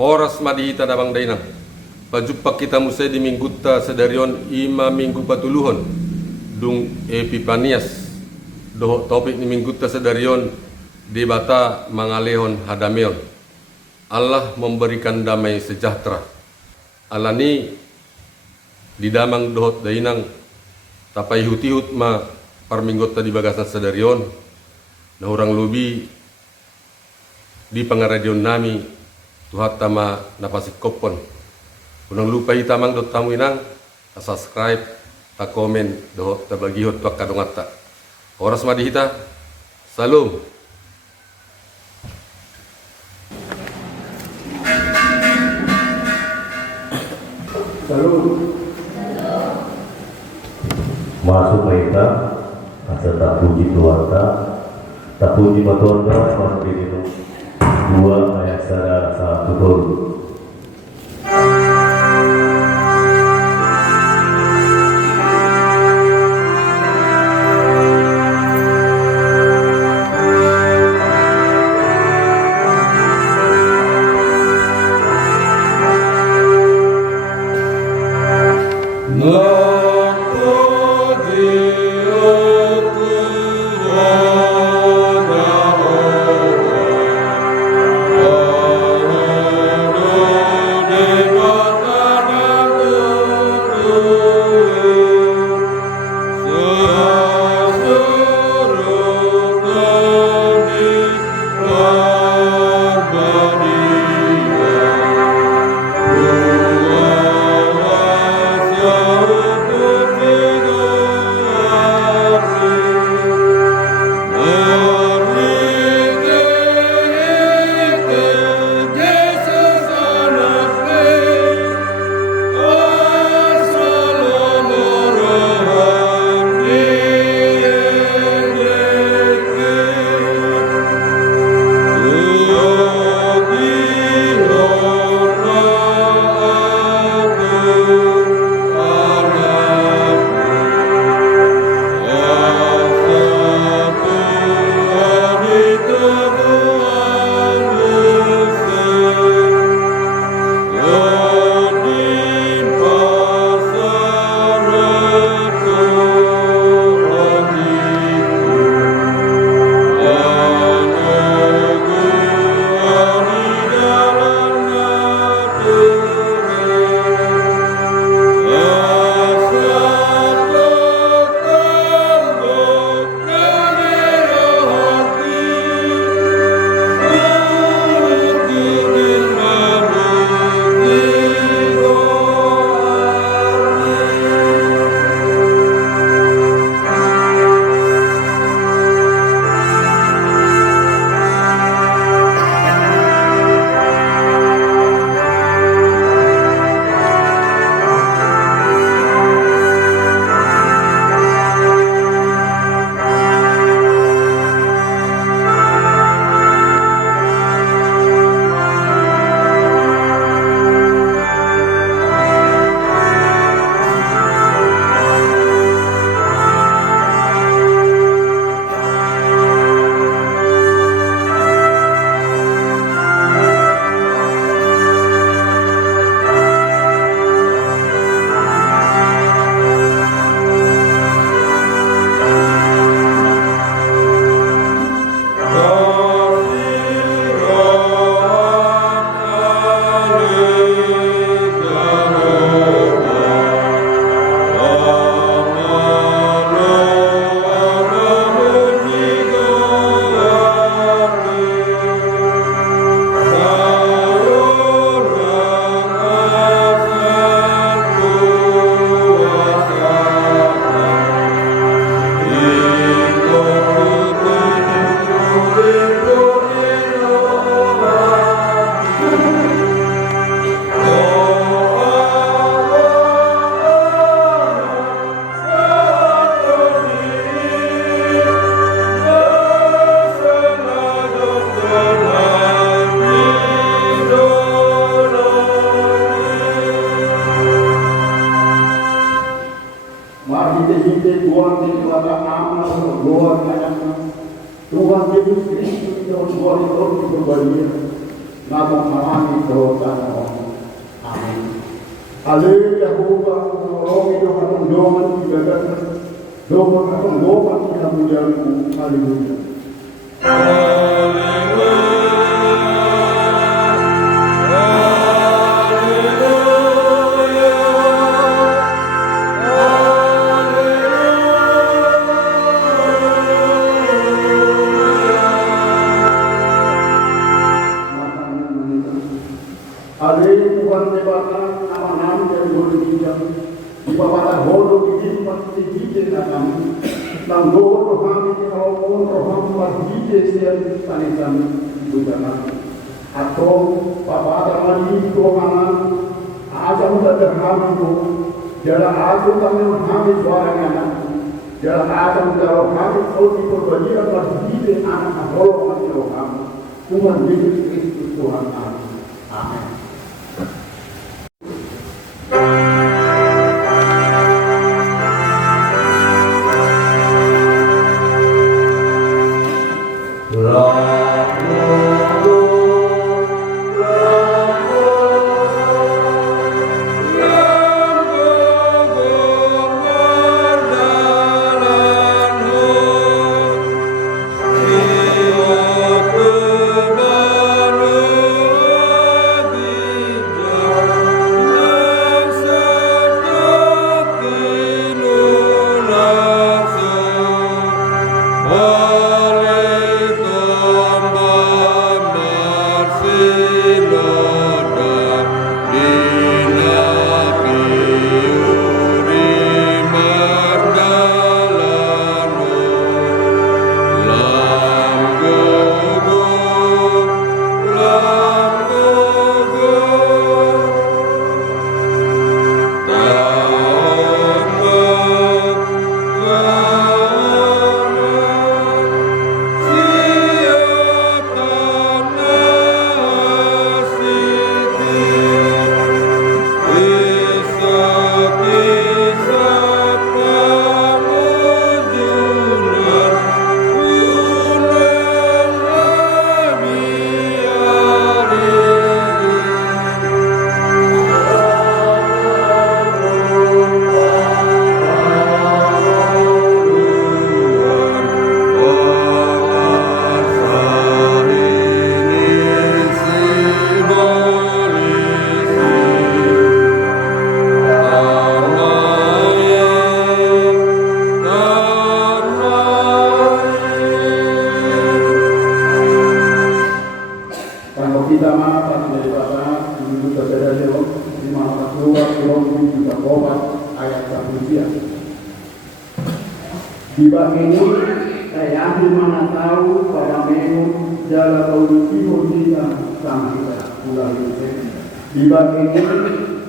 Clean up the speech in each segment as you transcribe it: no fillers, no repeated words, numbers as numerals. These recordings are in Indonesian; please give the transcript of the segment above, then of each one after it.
Horas madihita dabang dainang. Pajumpa kita musai di minggutta sedarion ima minggu patuluhon. Dung Epipanias. Dohok topik ni minggutta sedarion debata mangalehon hadameon. Allah memberikan damai sejahtera. Allah ni di damang dohot dainang tapai hutihut ma parminggota di bagasan sedarion. Na orang lubi di pangaradion nami tuhat tama napasik kopon. Unang lupa itamang dot tamu inang ta subscribe, ta komen, dohot ta bagihot tuak kadongat ta. Horas madihita. Salam. Salam. Masuk kita asal tak puji Tuhan tak puji Tuhan masuk di situ 2 ayat 1 turun. Tuhan Yesus Kristus yang suara itu berbalik nabok marami kerotan Allah. Amin. Haleluya, Yahuwa, menolongi doa-doa ibadah, doa-doa yang menjadi. Haleluya. Haleluya, Tuhan Debata, nama-nama yang boleh dijam. Di bawah hodo di pasti dijam kami. Nang doa rohani kalau pun rohani pasti dijam tani kami bukan. Atau Bapak Adamani Tuhan aja muda terhami tu. Jalan aku kami menghami suaranya. Jalan aku muda rohani kalau di perbandingan pasti dijam anak rohani rohani. Tuhan Yesus Kristus Tuhan kami. Amin. Di bab ini saya mana tahu pada menu jalan kau kita sang kita pulang itu. Di bab ini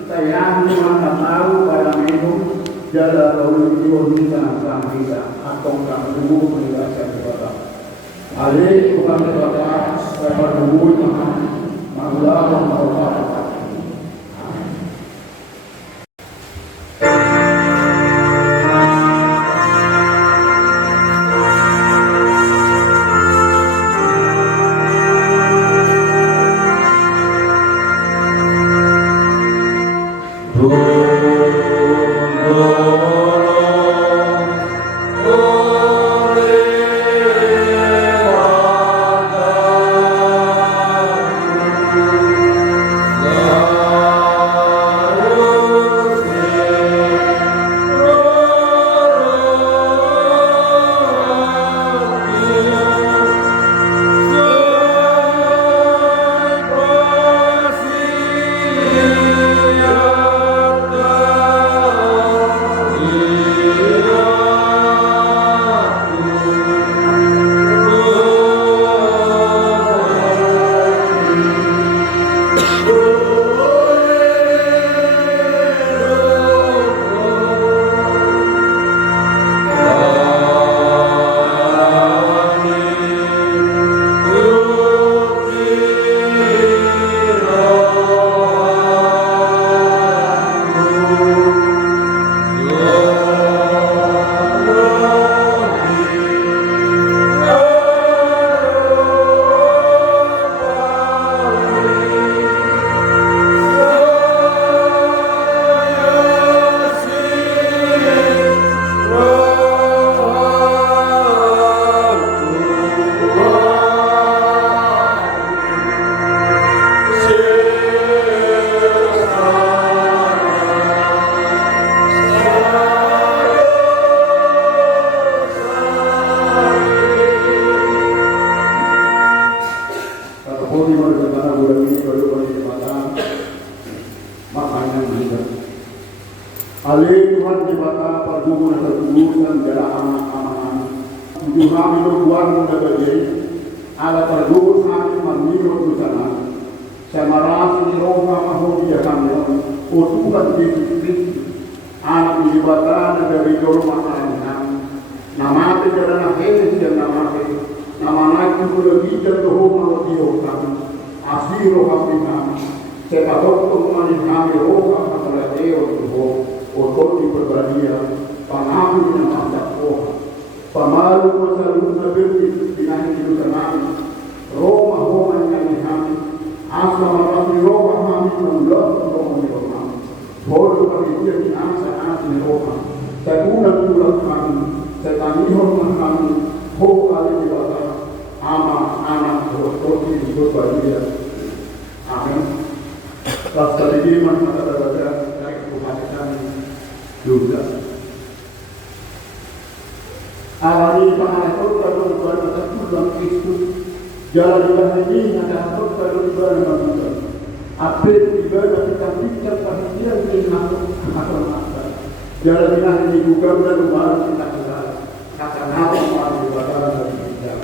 saya mana tahu pada menu jalan kau kita sang kita atau kau tunggu penjelasan kepada. Alih bukan kepada saya tunggu malah malah. Ale Tuhan di bata pergumulan terkuburan jala anak-anak. Tujuh kami berbuat muda bagi ala pergumulan kami memilih di sana. Semaras di roha mahudi kami utuhan Kristus. Anak di bata dari jorma kami. Nama tidak nak helis dan nama naik itu lebih jauh melalui kami. Asiro kami. Sepatok kami roha kami lewat Otot di perbadia, pangami yang masak roh, pamalu masalah nabi binahi itu kami, Roma yang kami, asal marasi Roma kami menjual Roma di kami, bodoh kami dia di asa di Roma, segunan tulang kami, setanihon kami, ho kali di bawah, ama anak otot di perbadia, amin. Rasa ini mana ada dari Tuhan kami. Juga. Awali pangatot kalau ibadah terpulang Kristus, jalan ini ada atot kalau ibadah manusia. Apel ibadah kita bincang perhatian dengan atau masa. Jalan ini juga dan baru kita kenal. Kata nama orang ibadah dan kita.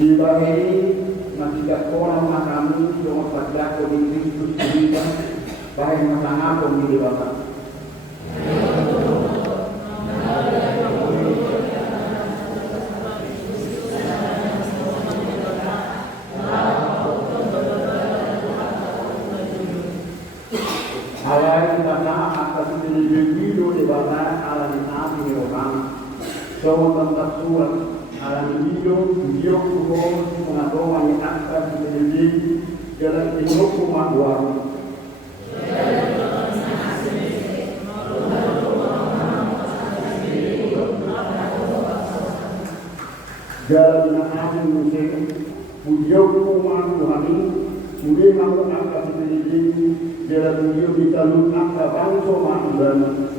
Di bawah ini masih tak orang kami cuma pada kondisi Kristus kita baik masalah pun di bawah. Ayat kita nak akan video di bawah alam nabi orang. Semua tentang surat alam video kubur mengatakan yang akan menjadi jalan hidup kemajuan. Jalan yang akan menjadi video kemajuan ini mahu akan menjadi jalan hidup kita lupa bangsa manusia.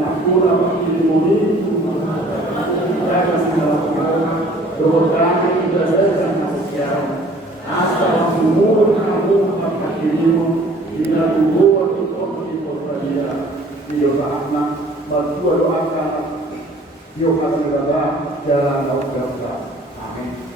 Nakuna doa kami berdasarkan kasihan, asal semua kamu akan dirimu, bila tubuh untuk dipercaya, dia anak, berdua doakan, dia kasih jalan Allah. Amin.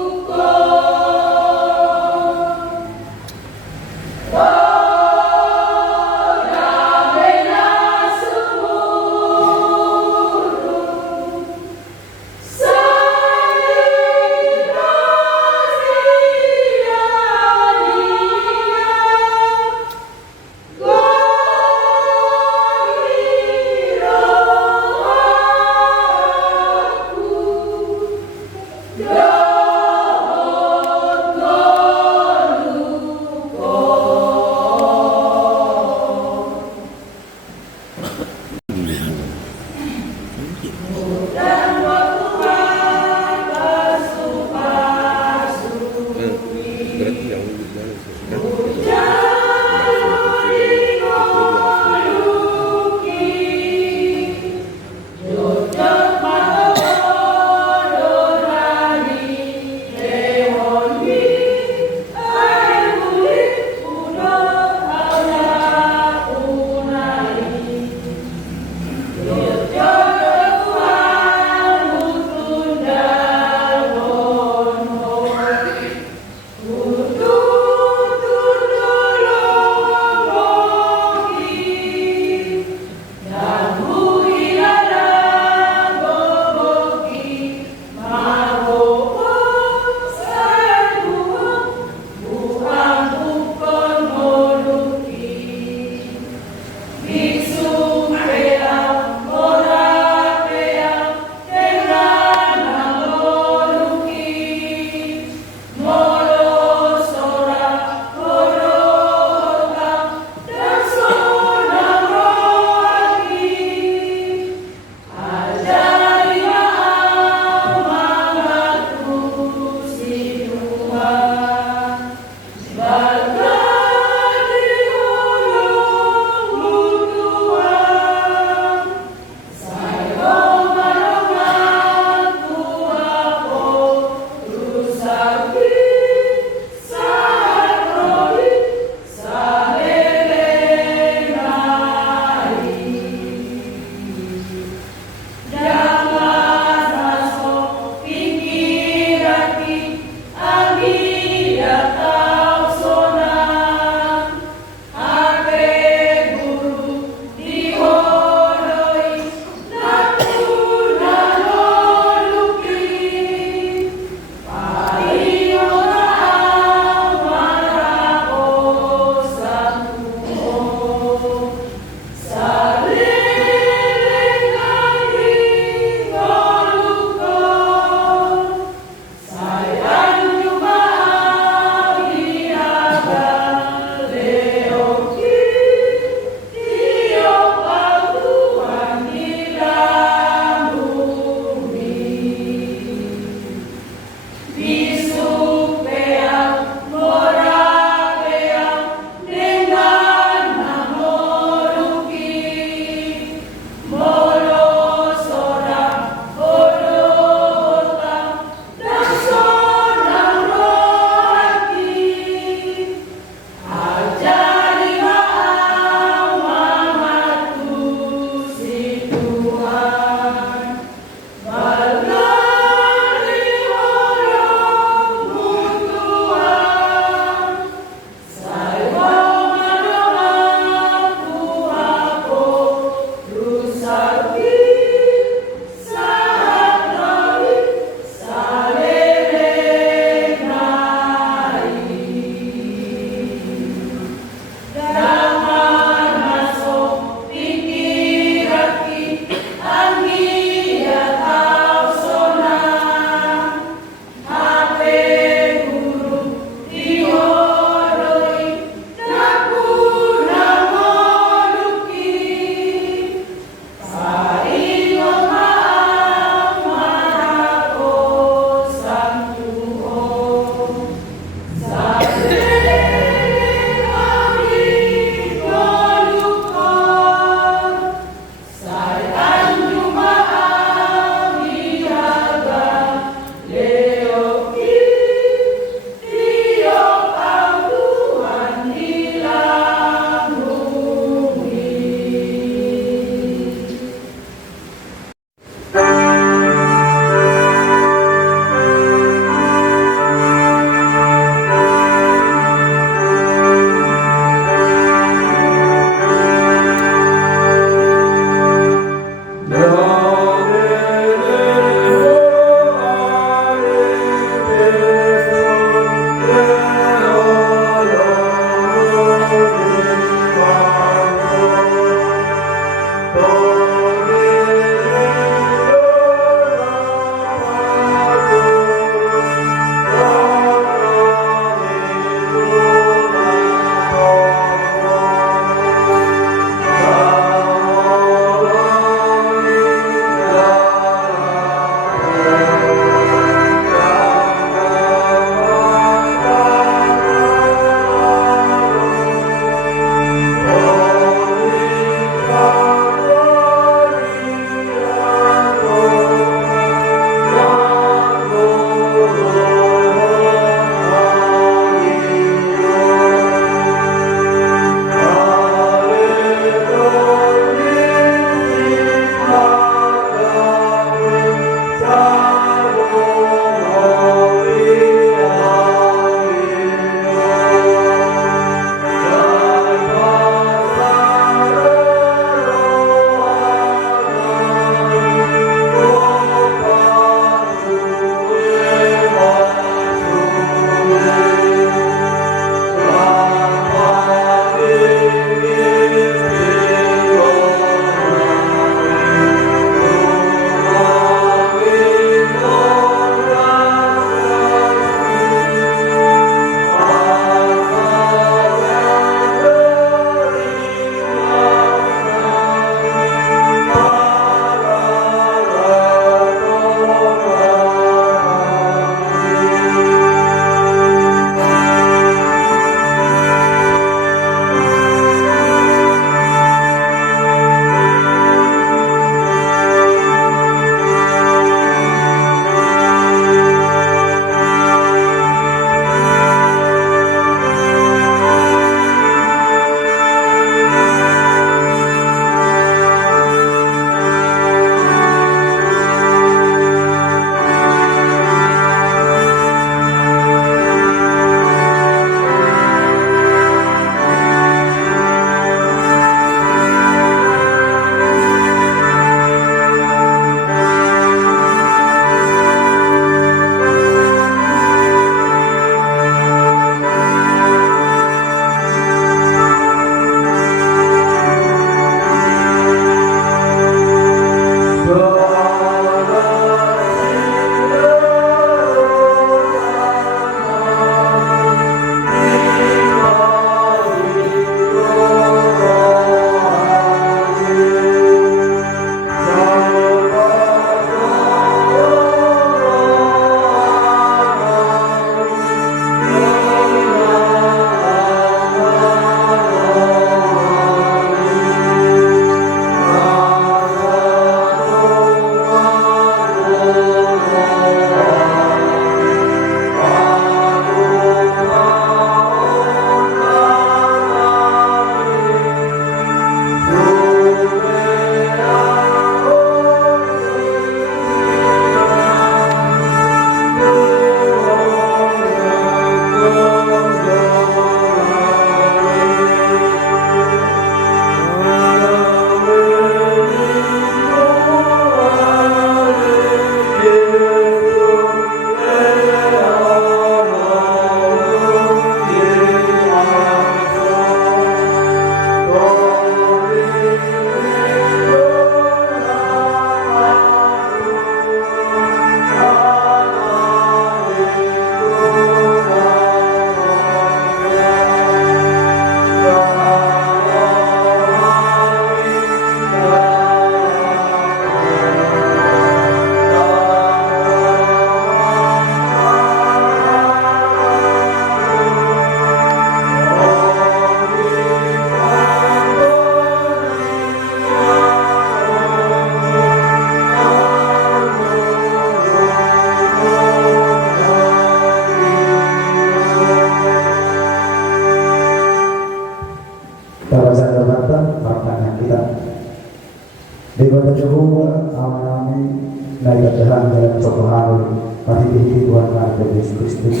Daripada Jehovah aman-aman naik Tuhan dalam sokohan masih di Tuhan kami Yesus Kristus.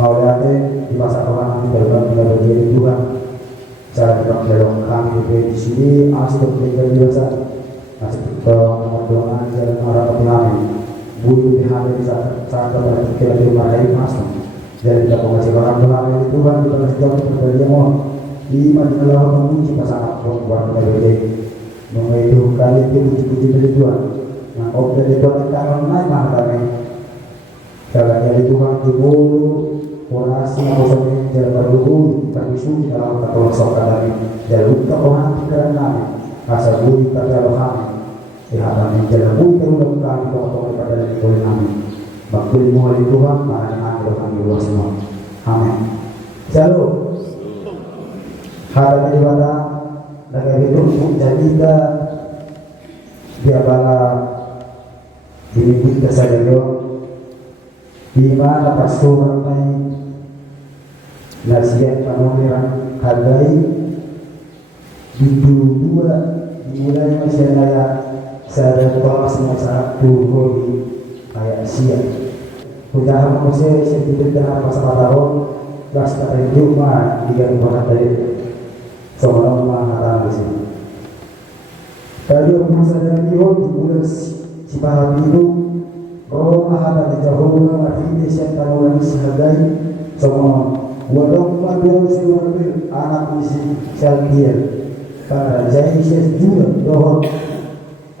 Mau lihat di masa orang kami berbagi bagi Tuhan. Cara dipakai kami di sini asal berikan biasa asal pertolongan jalan arah kami. Bulu di hari saat kita dimarahi masuk. Jadi kita mengasih orang kami Tuhan kita kasih jauh berbagi mohon. Lima jenalah mengunci pasangan perempuan berbagi. Menghidup kali itu puji-puji dari Tuhan. Nah, objek dari Tuhan kita naik mah kami. Kalau dari Tuhan itu orasi kosong jalan berhubung kami suci dalam ketolong kami. Jalur kerohani pikiran kami. Asal budi terjauh kami. Dihadap jalan budi terundang kami tolong pada dari Tuhan kami. Bakti mulai Tuhan karena kami luas semua. Amin. Shalom. Hadap ibadah. Laga itu jadi dia bala dibimbing kesayangan di mana pastor naik nasihat panomiran hargai di dua dimulai masih saya tolak semua saat tuhuri kayak siap udah masih saya tidak dah pasal tahun gas kata itu mah dia buat dari seorang mengatakan di sini. Tadi aku sadar Tuhan dimulai si para itu roh mahal di Jehovah mati siap kanulan sehargai semua wadong madong seluruh anak isi salkian para jadi siap juga doh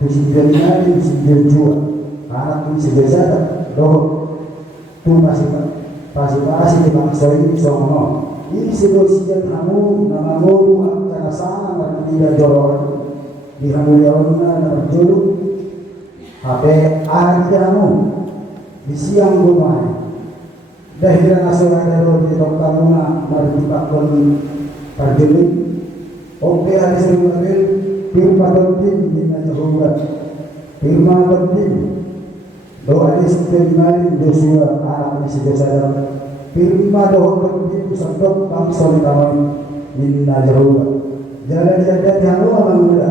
tujuan hari tujuan juga anak isi biasa doh tu masih di bangsa ini semua. Ini situasinya kamu nama guru akan sana dan tidak jorok di hamuliauna dan berjuluk apa anak kamu di siang rumah dahirana saudara di toktamuna marjipakon perjuluk oke ada sebuah firman penting di Jehovah firman penting doa di setiap Joshua anak isi Joshua firman doa itu sebab bangsa di kawan minna Jehovah jalan jalan yang luar muda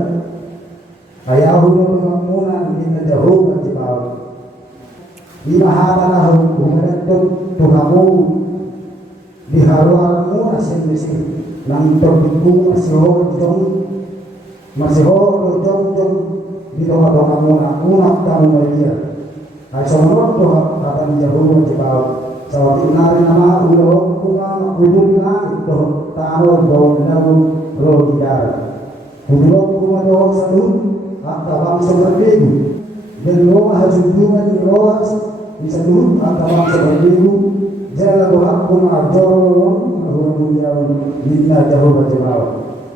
ayah pengamunan minna Jehovah di bawah lima hatalah hukuman Tuhanmu di haruanmu asyik mesti nang terbiku masih jong di doa-doamu unak kamu media ayah semua doa kata Jehovah di bawah sawat inari nama ulo kuma kuduna itu tahu bahwa nabu roh didar ulo kuma doh satu atau bangsa berbeda dan roh hajungan roh bisa dulu atau bangsa berbeda jalan doa kuma jorong kemudian minna Jehovah Jehovah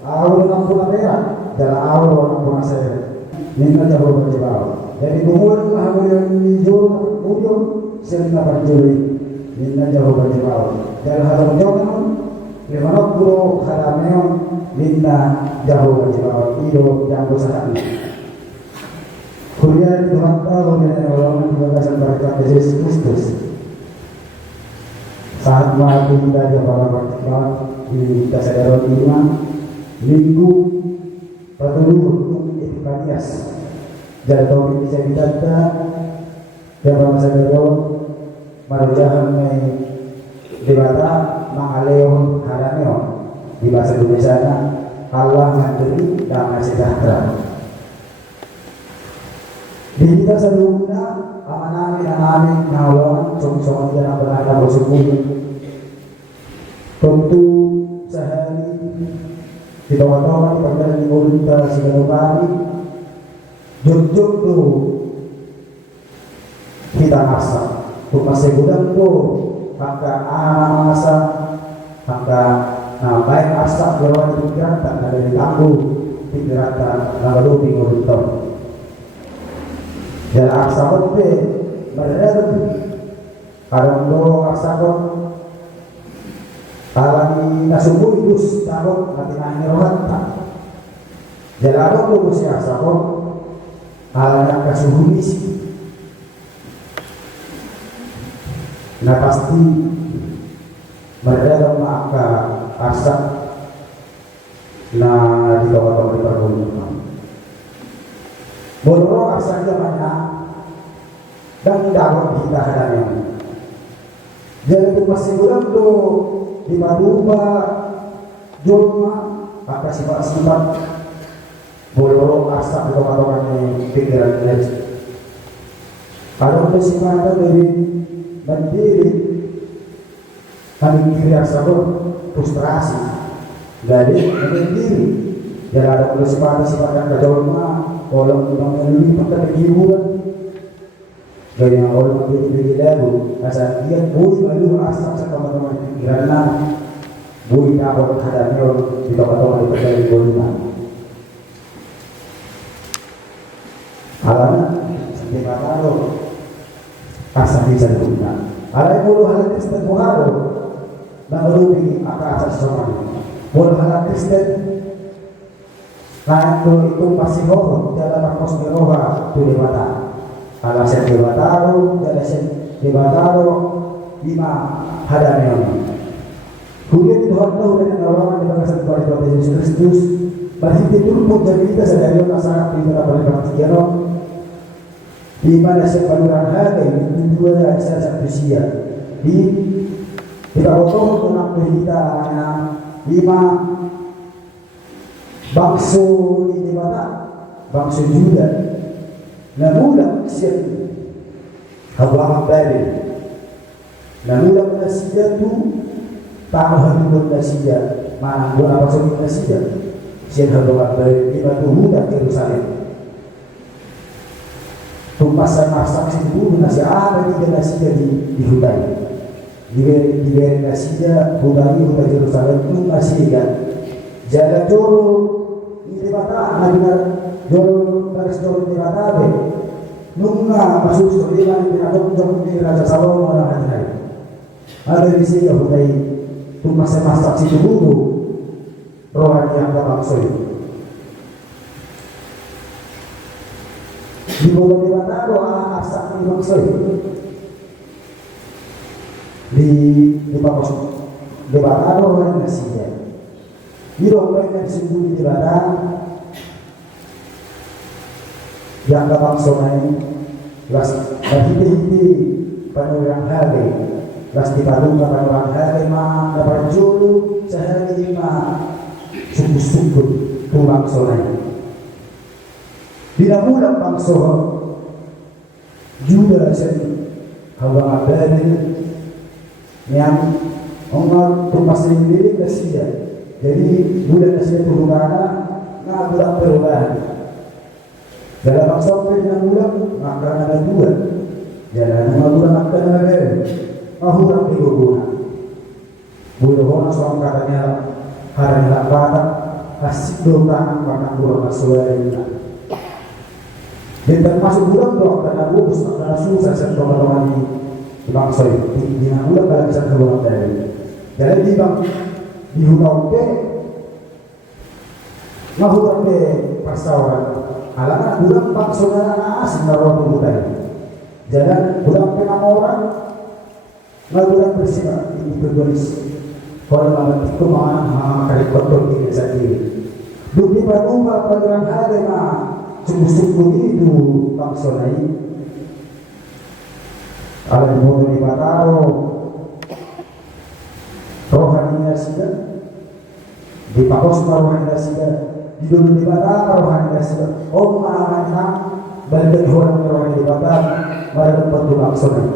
awal nampuna berat jalan awal nampuna saya minna Jehovah Jehovah jadi kemudian kemudian dijorong ujung serta berjuli minna Jehovah Jehovah dan hadam jokan limanok bro hadameon minna Jehovah Jehovah iyo yang dosa kuliah Tuhan tahu dengan ulama dibatasan berkat Yesus Kristus saat mati kita jawab berkat di kesadaran iman minggu patuluh Epifanias jatuh bisa ditata jawab kesadaran marujahan dibata mangaleo harameo di bahasa Indonesia Allah mandiri damai sejahtera di kita sebelumnya aman-amin nawalan song-songan yang berada bersyukur tentu sehari di bawah-bawah di perjalanan di Murinda Sigalubari jujur tuh kita masak masih bukan tuh maka masa maka baik asap jalan pikiran tak ada diganggu pikiran tak lalu bingung itu jalan asap itu berada kalau asap alami nasumbu idus takut mati nanya rohat jalan apa tuh si asap alami kasuhunis. Nah pasti mereka maka asap nah di bawah pergumulan Boro asal banyak dan dapat kita hadanya. Jadi itu masih belum tuh di Maduba, Joma, apa sifat-sifat boro asal doa-doanya pikiran kita. Kalau itu sifat dari mandiri, kami kira sabun frustrasi, jadi mandiri. Jadi ada pula sifat yang kejauhan. Orang mengalami pakai hiburan dari yang orang menjadi lagu asal dia boleh malu asal teman-teman pikiran boleh dapat hadapnya di tempat-tempat di perjalanan golongan alana sampai bakalo asal bisa dibuka alai bulu hal Kristen buharo mengerupi akal sesamanya bulu hal Kristen nah itu masih horor dalam kos roha tu dewata alasan dewataro alasan dewataro lima hadamnya kemudian Tuhan tahu dengan orang yang berkasih kepada Tuhan Yesus Kristus berhenti turun dari kita sedari orang sangat kita boleh berkata di mana sepaluran harga itu dua dari saya berusia di kita potong tentang kita lima bangsa ini mana bangsa Juda namulah siap hawa balik namulah nasiya tu tanah hidup nasiya mana gua apa sebut nasiya siap hawa balik di batu Juda Yerusalem tumpasan masak situ nasiya apa di nasiya di hutan di nasiya hutan Yerusalem itu nasiya jalan joro di mata nabinar joro garis joro di mata be nunga masuk surga di atau joro di Raja Salomo orang hati ada di sini hutai tu masa situ dulu rohani yang bangsa di bawah di mata doa asak di bangsa di bawah di mata rohani nasinya Hiro pengen sembunyi di badan yang dapat sonai las hiti panurang hale las dipadung panurang hale ma dapat julu sehari lima suku tulang sonai bila bulan bangso juga sen hawa abadi yang orang tumas sendiri kesia. Jadi bulan nasihat perubahan, nah bulan perubahan. Dalam maksud dengan bulan maka ada dua. Jalan bulan maka ada dua. Mahuran diguguna. Bulan seorang katanya hari lapata kasih doa maka bulan masuari. Dan termasuk bulan doa karena bus karena susah setelah di bangsa itu. Di bulan kalau bisa keluar dari. Jadi di bang di hukum ke mahuran ke pasawan alangan bulan pak saudara asing naruh pembukaan jalan bulan ke orang bulan bersifat ini berdolis kalau malam itu mana kali kotor ini sendiri bukti berubah pada hari mah sungguh-sungguh itu bangsa lain ada di motor di Bataro rohaninya sudah di pakos rohaninya sudah di dulu di Batam rohaninya sudah oh mana balik orang rohani di Batam mereka bertulang sunnah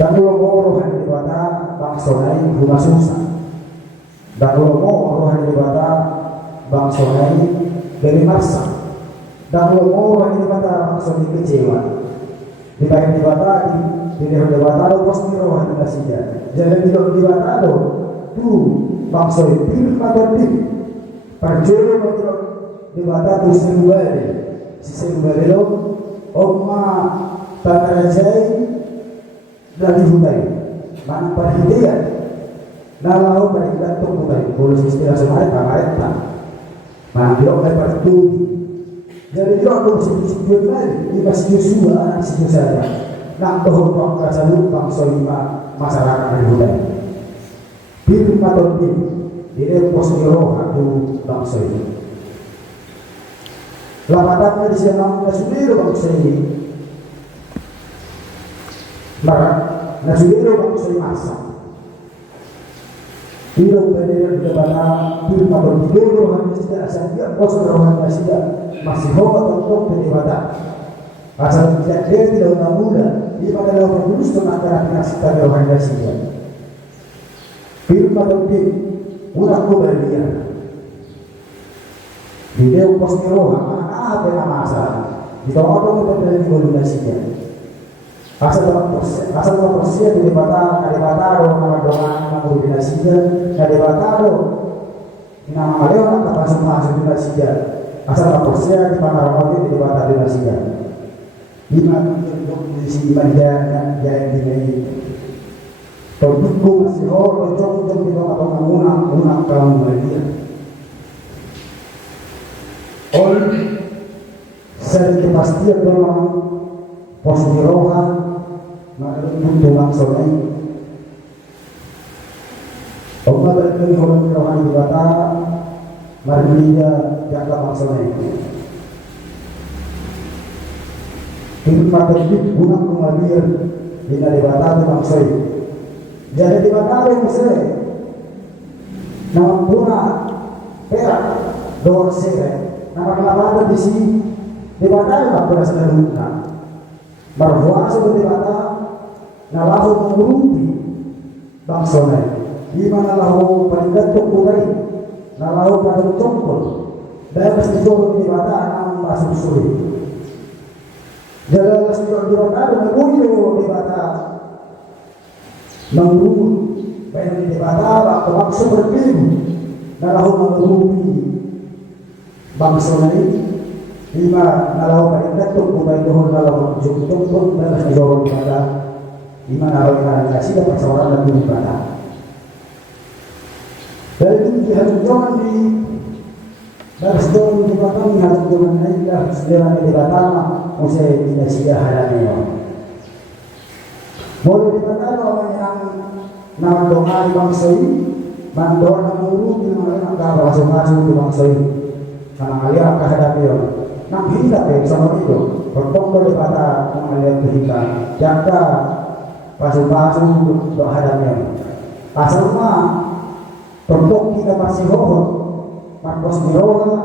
dan kalau mau rohani di Batam bangsa lain rumah susah dan kalau mau rohani di Batam bangsa lain dari masa dan kalau mau rohani di Batam bangsa lain kecewa di bagian di Batam ini Batalo pasti rohani nasinya. Jangan tidak di Batalo tu bangsa itu patut perjuangan untuk di Batalo sesuai lo Oma Takarajai dan dihutai. Man perhatian. Nalau perhatian tu hutai. Polisi istilah semai kamaret tak. Man tidak boleh perhati. Jadi tidak boleh setuju lagi. Ini masih Joshua setuju saya. Nak tohong kasalu bangsa lima masyarakat yang budaya. Biru patut ini pos roh aku bangsa ini. Lapatannya di sana nasudiro bangsa ini. Nasudiro bangsa masa. Ilmu berdiri di depan firman berdiri rohani tidak asal dia kos rohani tidak masih hoba untuk beribadah asal tidak dia tidak muda di pada lawan kudus antara penasihat rohani tidak firman berdiri unak kubalia di dia kos rohani apa yang masalah di tahu kita berdiri koordinasinya asal proses di bataro nama doa koordinasinya dari bataro nama leo tak masuk koordinasinya asal proses di panaramote di bataro koordinasinya lima di dia yang ini terdukung masih orang cocok di apa mengunak kaum mereka oleh sering kepastian dalam posisi rohani maklum tulang soleh. Allah berkali orang rohani bata marliya jaga soleh. Firman terjib guna kemalir di bata tulang soleh. Jadi di bata yang soleh. Nama puna perak dor soleh. Nama kelabatan di sini di bata yang berasal dari guna. Berpuasa di bata nalahu menguruti bangsa lain di mana lahu perindatuk kurai nalahu pada congkol bebas dijorok di bata anam masuk sulit jalan masuk di bata menguyo di bata mengurut baik di bata waktu maksud berbeda nalahu menguruti bangsa lain di mana nalahu perindatuk kurai dohor nalahu congkol bebas dijorok di bata di mana orang kasih dapat seorang dan ibadah. Dari itu harus jangan di harus jangan di belakang harus jangan naik harus jangan di belakang usai tidak sia halannya. Boleh dikatakan orang yang nama doa di bangsa ini, bandoa namuru di mana angka masuk di bangsa ini, karena kalian akan hadapi orang. Nak hindak sama itu, bertongkol di pada mengalir kehidupan, jaga pasu-pasu untuk hadapnya. Asal mah untuk kita masih rohon, makros diroha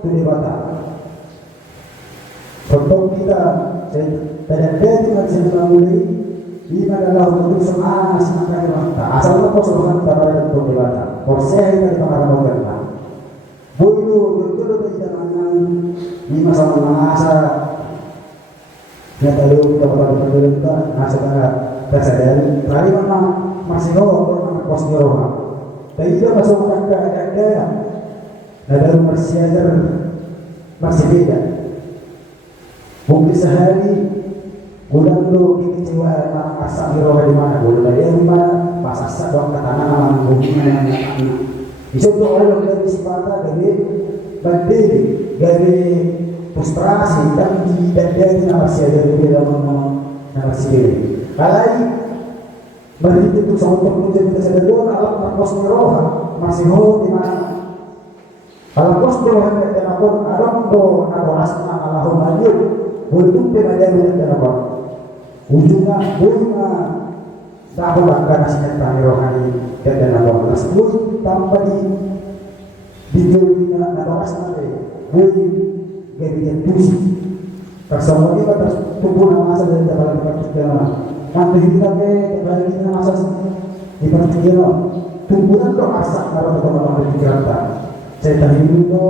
itu dibata. Untuk kita pada dengan semula di mana Allah untuk semua semakin rata. Asal mah rohon pada untuk dibata. Proses dari pengarang orang. Bulu jujur tidak menang di masa nyata lu kita bakal berdoa naskah kesadaran hari mana masih roh kos di roh tapi dia masuk ke daerah dalam masih beda mungkin sehari bulan lu kekecewaan asal di roh di mana bulan di mana pas asal doang katanan hubungan itu tuh orang dari sifat dari badai dari frustrasi dan dari narasi dari dalam narasi ini. Kalau berarti itu sangat menjadi kesadaran alam kos roha masih di mana? Alam kos roha dan apa alam do atau asma Allahum ayyub boleh tumpe ada dan apa? Ujungnya tak boleh nasihat kami rohani dan apa? Nasbun tanpa di dunia atau asma boleh jadi pusi. Bersama kita terus tumbuh masa dari dalam perjalanan. Nanti kita kembali kita masa di perjalanan. Tumbuhan doa asa kalau teman-teman di Jakarta. Saya tadi itu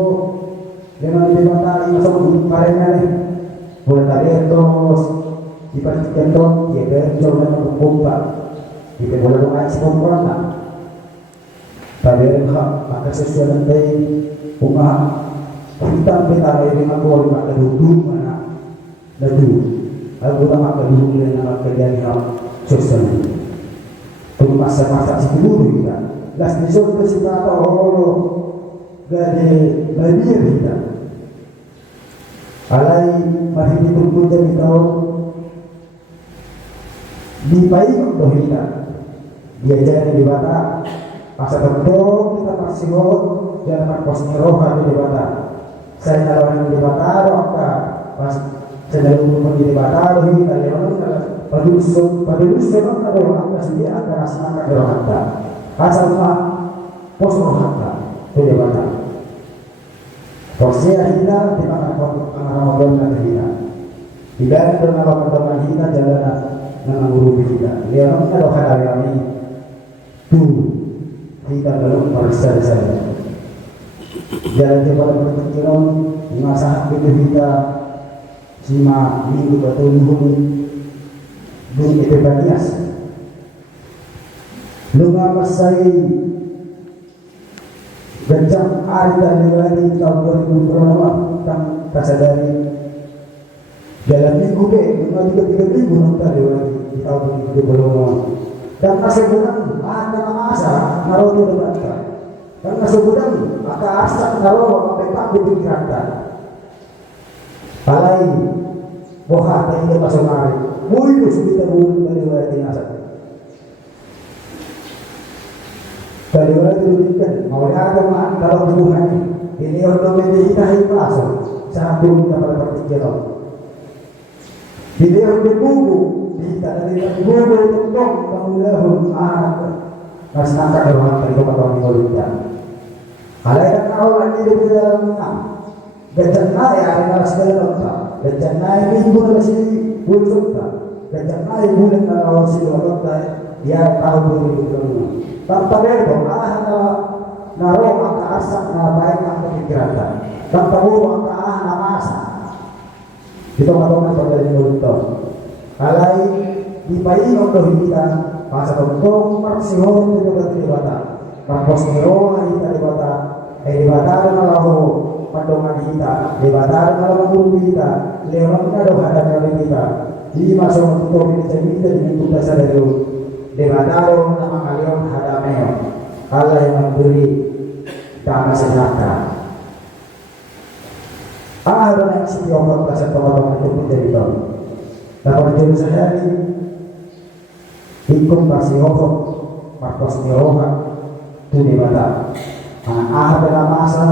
dengan dibantah masuk parenya nih. Boleh tadi terus di perjalanan dia berjuang dengan pompa. Kita boleh doa sepuluh lah. Tadi maka sesuai dengan umat kita betara dengan boleh maka duduk mana dadu aku tak maka duduk dengan kejadian yang sosial untuk masa-masa sebelum kita las disuruh bersifat orang gade banyak kita alai masih ditunggu dari tahun di baik untuk kita diajari di bata masa tentu kita masih dalam posisi rohani di bata saya kalau di Bataro ka pas saya dulu di Bataro ini kalau padusuk ada orang kasih ada rasa ada orang asal mah pos rohata di Bataro posnya kita di mana Ramadan nanti kita tidak pernah pertemuan kita jalan dengan guru kita dia orang kalau ada kami tuh kita belum periksa saya jalan kepada berpikiran masa kita cuma minggu bertemu di Epifanias lu ngamasai gajah hari dan lagi tahun 2022 kan kasadari dalam minggu juga 3 minggu nanti lagi di tahun 2022 dan masih bukan ada masa naruh di depan karena sebulan maka asal naruh backup di pikiran palai boha tadi masuk mari mulu sudah bulan dari wajib asal dari wajib kan mau ada mah kalau Tuhan ini orang kita hipas satu dapat berpikiran ini orang buku kita dari buku untuk mengulang masyarakat orang dari kota Indonesia. Alaikan awal ini di dalam enam. Bencana ya ada segala kota. Bencana ini bukan masih butuh. Bencana ini bukan kalau si kota dia tahu dulu. Tanpa itu Allah naruh maka asap baik yang pikiran. Tanpa buang ke arah namasa. Kita ngomong pada Indonesia. Alai di bayi untuk kita masa tentang maksihon itu berarti bata. Pakos niro kita di bata. Di bata malahu pandangan kita. Di bata malahu guru kita. Leon ada hadapan kita. Di masa untuk kita cerita dengan kita sadar. Di bata nama kalian hadapan. Allah yang memberi damai sejahtera. Ada yang setiap orang bahasa teman-teman itu menjadi tahu. Dapat jujur sehari, ikut masih hokok, markos miroha, tu di mata. Bena masa,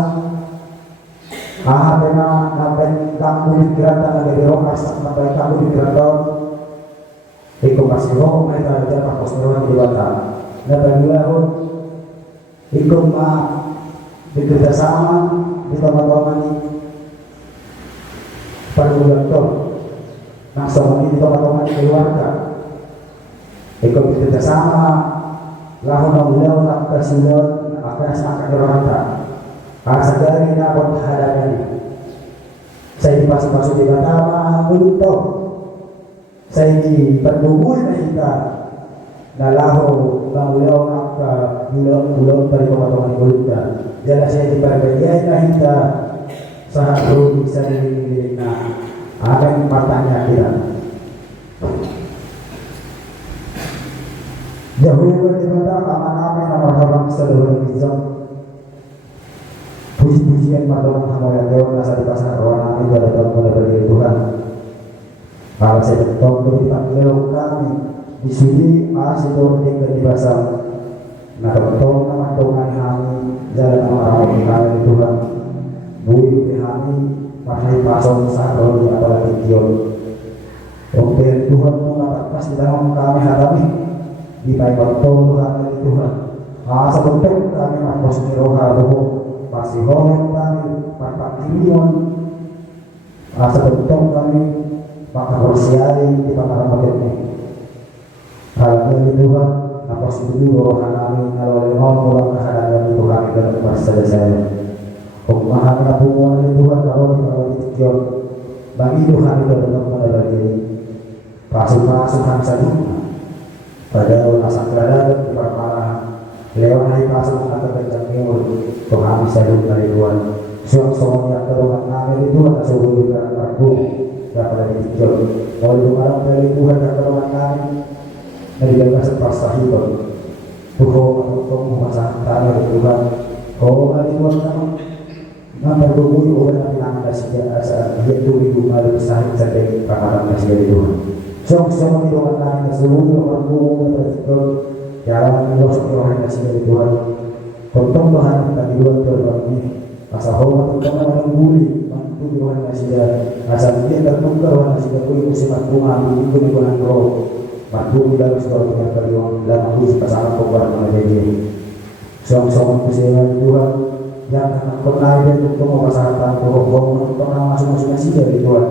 bena napen kamu pikiran dan lagi rokas, napen kamu pikiran tahun. Ikut masih hokok, mereka ajar markos miroha di mata. Napen gulahun, ikut bekerja sama di teman-teman ini. Pergulatan langsung ini teman-teman keluarga ikut bekerja sama lalu mengulang tak kesulitan akan sangat keluarga dari dapat hadapan saya dipasuk-pasuk di Batama untuk saya di pergulatan kita lalu mengulang ke bulan dari teman-teman keluarga jadi saya di pergulatan kita saat belum bisa diri ada yang bertanya kita jauh daripada aman-aman nomor-nomor seluruh bizam puji-pujian madong hamoya dewa nasa di pasar rawan amin pada tahun mulai Tuhan kalau saya tetap berdipanggil kami disudi asito di basam nah tetap nama-nama kami jalan amal-amal kami Tuhan bui kami pasai pasal sahur di apalagi kion. Oke Tuhan mengatak pas di dalam kami hadapi di baik Tuhan dari Tuhan. Asa bentuk kami mampus miroha roho pasti honor kami pakai kilion. Asa bentuk kami pakai bersiari di pangkalan ini. Kalau dari Tuhan mampus dulu roh kami kalau lemon pulang kehadiran Tuhan dan bersama saya. Pemahaman hubungan Tuhan kalau dikir bagi Tuhan itu tetap pada diri pasukan saja pada ulasan kerana diperparah lewat hari pasukan atau kencangnya Tuhan bisa dari Tuhan semuanya terlalu kami itu ada suhu juga aku dapat dikir oleh orang dari Tuhan dan terlalu kami dari bebas pasah itu Tuhan atau masa tanah Tuhan kau kali Tuhan Nampak dulu orang yang kasih asa dia tu ibu malu sahih sampai ramalan kasih dari Tuhan. Semua itu orang yang seluruh orang berfikir jalan luas orang kasih dari Tuhan. Tonton Tuhan kita di luar terbang ini asa hormat utama ng guli mantu di wana sida asa dia tertukar wana sida ko yung si matunga itu di wana ro mantu dalam sekolah dengan kalian dan aku pasangan pembuat menjadi song-song kusiwa Tuhan yang pernah dia untuk mempersahabat bohong pernah masuk-masuk sida di Tuhan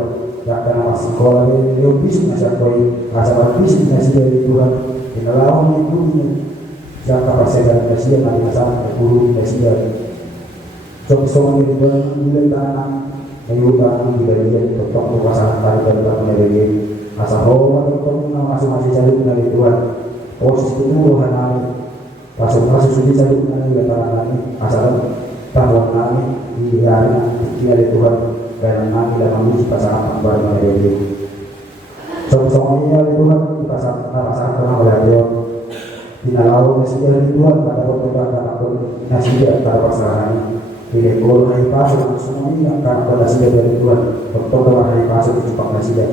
yang karena masih sekolah dia bisnis masih koi asa bisnis masih dari Tuhan dinalawan itu ini yang kapasitas masih yang ada guru masih song-song itu nilai tanah menyuruhkan nilai untuk pasangan tadi dan menjadi asa hormat untuk masuk-masuk jalur dari Tuhan posisi itu rohani kasus ini saya bukan nilai tanah ini asal tahun kami di hari dari Tuhan dan kami dalam mengisi pasangan baru menjadi song-song ini Tuhan pasangan pernah belajar dinalau masih dari Tuhan pada beberapa tahun masih pada pasangan ini kalau hari pasuk semua ini akan pada sida dari Tuhan untuk hari pasuk cepat sida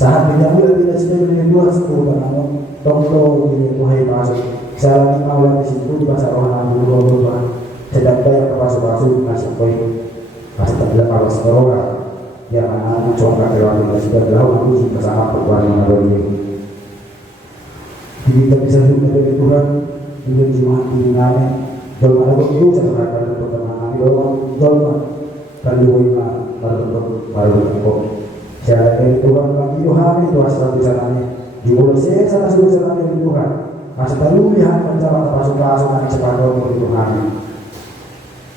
saat tidak tidak sida dari Tuhan sepuluh namun tonton ini hari pasuk saya lagi awal di situ di pasar orang dulu Tuhan sedang bayar ke pasuk masih koi masih tidak kalau sekolah yang anak coba kelewat di sida adalah aku bersama perbuatan yang ada ini kita bisa juga dari Tuhan dengan cuma inginannya dalam ada itu saya akan pertama Jolma dan duwina baru kok saya dari Tuhan lagi Yohane itu asal bicaranya juga saya salah sudah sekali dari Tuhan masih tahu lihat menjawab pasuk-pasuk yang sepadan dari Tuhan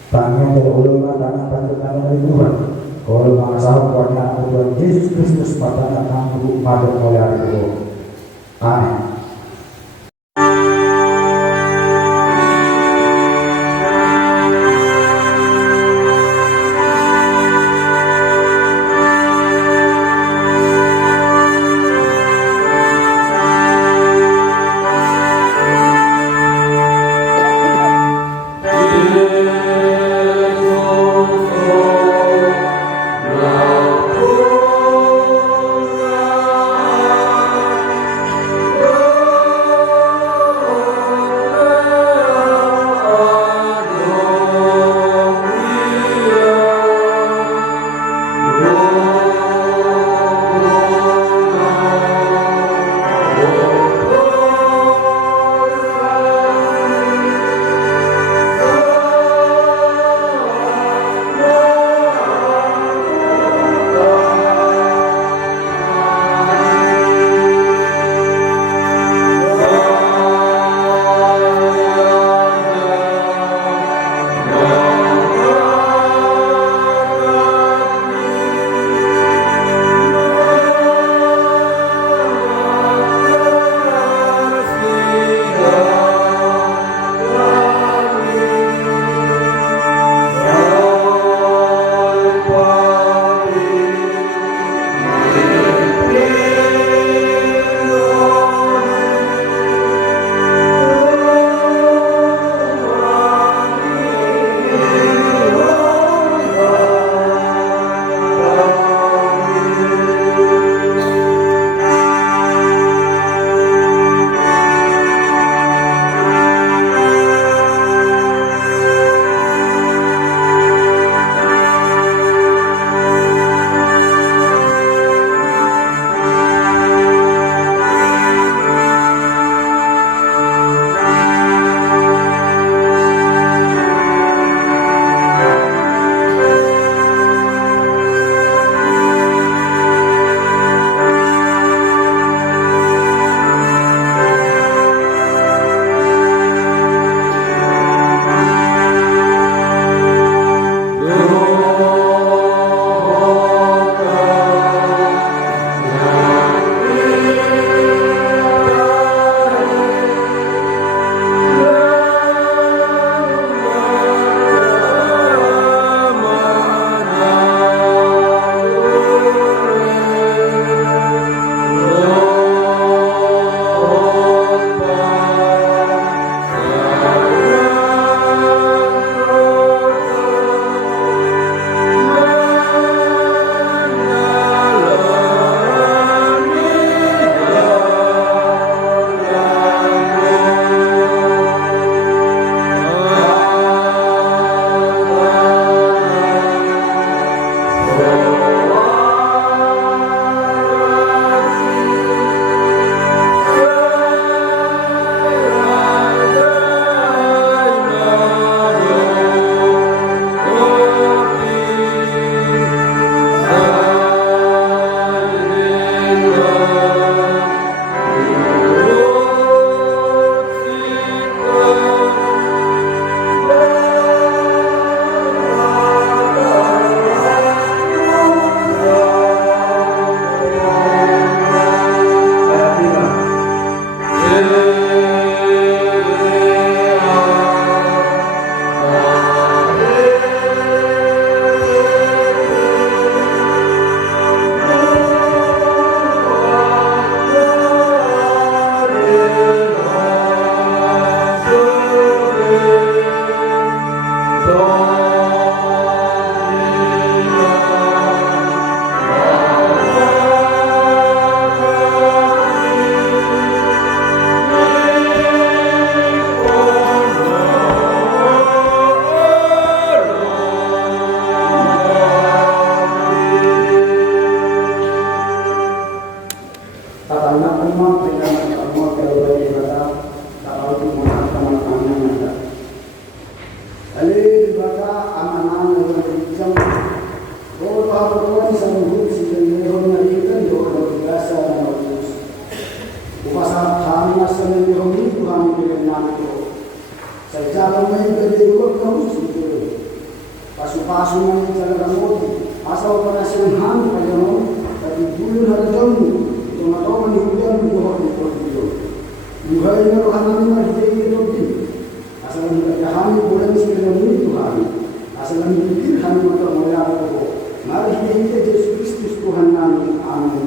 tanya dari ulama tanya pantutan dari Tuhan kalau masalah kuatnya Tuhan Yesus Kristus pada datang pada oleh itu amin. Oh Mapasunan talaga mo, asaw pa na siyang hangin pa yun, tapi dulu na ito ito na ito, manikulian mo ko ito dito. Buhay na rohan namin na hindi ito din. Asal namin kakahanin, bulan sila ng mga Tuhan. Asal namin bibilhan mo ito, mula ko. Mari hindi Jesus Kristus Tuhan namin. Amen.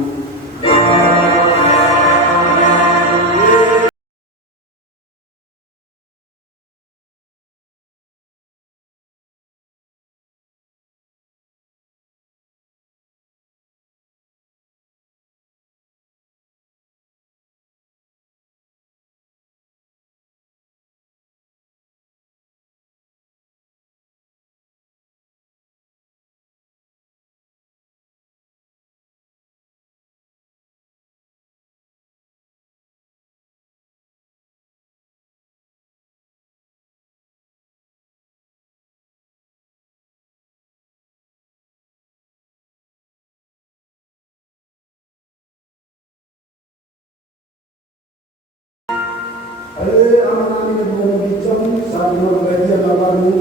Aman namin nagbunagidyan sa pinagbayan na bago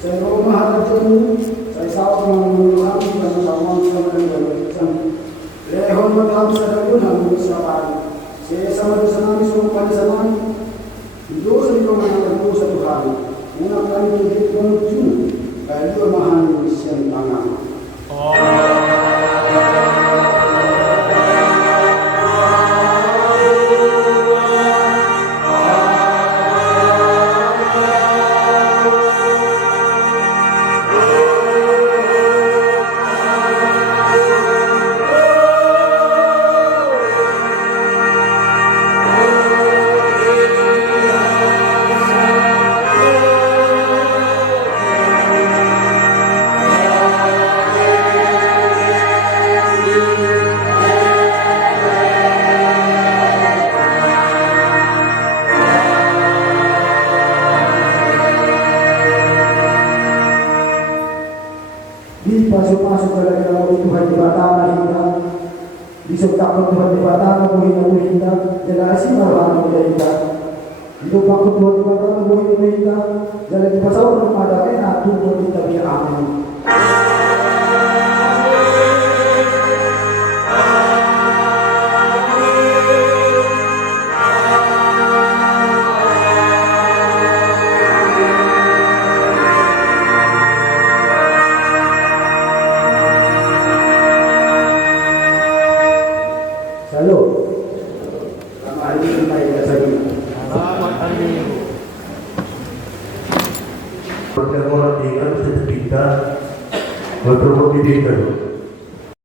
sa Roma harajan sa isawak ng menuluhan sa masawang sa mga lehon magkam sa dagunan sa pari sa sama sa namin sa mga palisanan ito sa ito mga nagpo sa Tuhan unang kami higit ng June kaya ito mahalin siyang tangan. Di pasok-pasok talaga ako Tuhan di bata na hinda. Di suktakot Tuhan di bata na buhay na hinda. Dala si marami na hinda. Di suktakot Tuhan di bata na buhay na hinda. Dala di pasaw ng madami na tungkol di tabi amin. Pertemuan dengan seketika berpromosi di